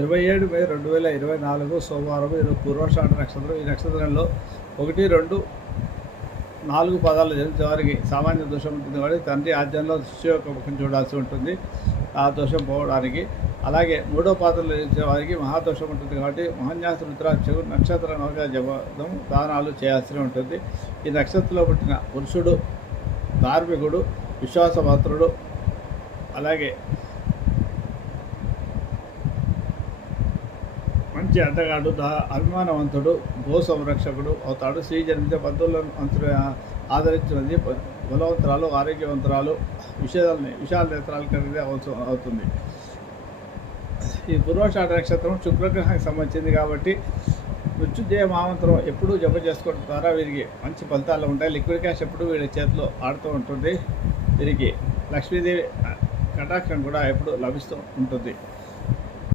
27/2/2024 సోమవారం ఈరోజు పూర్వాషాఢ నక్షత్రం. ఈ నక్షత్రంలో 1, 2, 4 పాదాలు జన్మించే వారికి సామాన్య దోషం ఉంటుంది కాబట్టి తండ్రి ఆజ్ఞంలో శిష్యు యొక్క ముఖం చూడాల్సి ఉంటుంది ఆ దోషం పోవడానికి. అలాగే 3వ పాదంలో జన్మించే వారికి మహాదోషం ఉంటుంది కాబట్టి మహాన్యాస రుద్రాక్షకు నక్షత్ర నవక జపం దానాలు చేయాల్సి ఉంటుంది. ఈ నక్షత్రంలో పుట్టిన పురుషుడు ధార్మికుడు, విశ్వాసపాత్రుడు, అలాగే మంచి అందగాడు, అభిమానవంతుడు, గో సంరక్షకుడు అవుతాడు. స్త్రీ జన్మించే బంధువులను ఆదరించినది, బలవంతురాలు, ఆరోగ్యవంతురాలు, విశాల నేత్రాలు కలిగి అవుతుంది. ఈ పూర్వాషాఢ నక్షత్రం శుక్రగ్రహానికి సంబంధించింది కాబట్టి మృత్యుంజయ మహామంత్రం ఎప్పుడూ జప చేసుకోవడం ద్వారా వీరికి మంచి ఫలితాలు ఉంటాయి. లిక్విడ్ క్యాష్ ఎప్పుడూ వీరి చేతిలో ఆడుతూ ఉంటుంది. వీరికి లక్ష్మీదేవి కటాక్షం కూడా ఎప్పుడు లభిస్తూ ఉంటుంది.